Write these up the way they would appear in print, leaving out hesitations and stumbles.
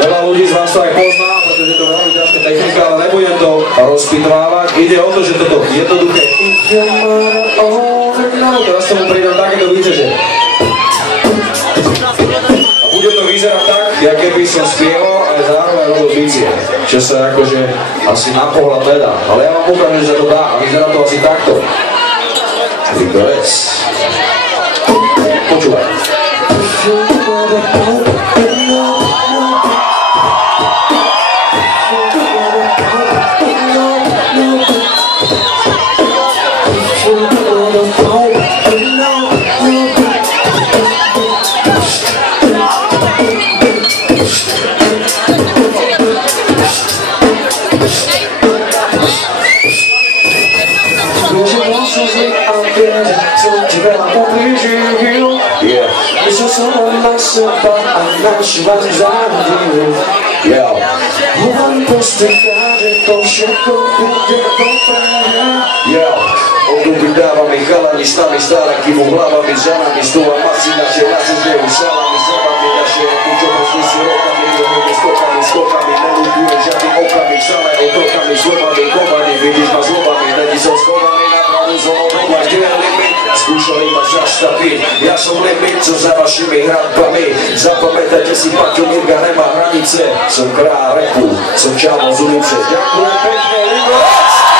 Veľa ľudí z vás to aj pozná, pretože to je veľmi ťažká technika, ale nebudem to rozpitvávať. Ide o to, že toto jednoduché teraz tomu pridám takéto výťaže. A bude to vyzerať tak, jak keby som spieval aj zároveň robil bicie. Čo sa akože asi na pohľad nedá. Ale ja vám ukážem, že sa to dá a vyzerá to asi takto. Výborec. Počúvaj. Období dávame chalani s nami stále kýmu hlavami, za nami stúva masy naše hlasy znejú salami, zabami naše roky, čo presnesú rokami, mnohými skokami, nelúbuje žiadny okamih, samé otrokami, slovami, kovaní, vidíš ma zlobami, není som schovaný na pravú zónu, doba, kde je limit, skúšali ma zastaviť, ja som limit, co za vašimi hradbami, zapamätajte si, Paťo Mirga nemá hranice, som král repu, som čávo z ulice, ďakujem pekne, Liberec!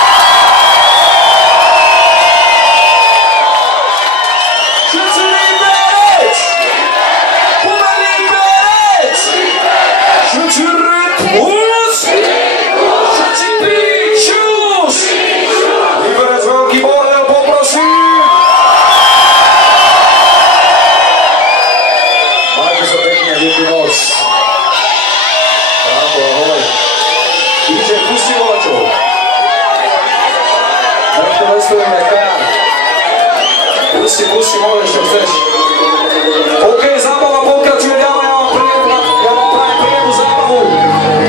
Pusti, môžeš, čo chceš. OK, zábava pokračuje ďalej, ja vám prajem príjemnú zábavu.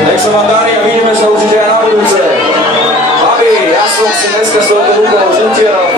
Nech sa vám darí a vidíme sa určite aj na budúce. Babi, ja som si dneska z tohoto rukov zutieral.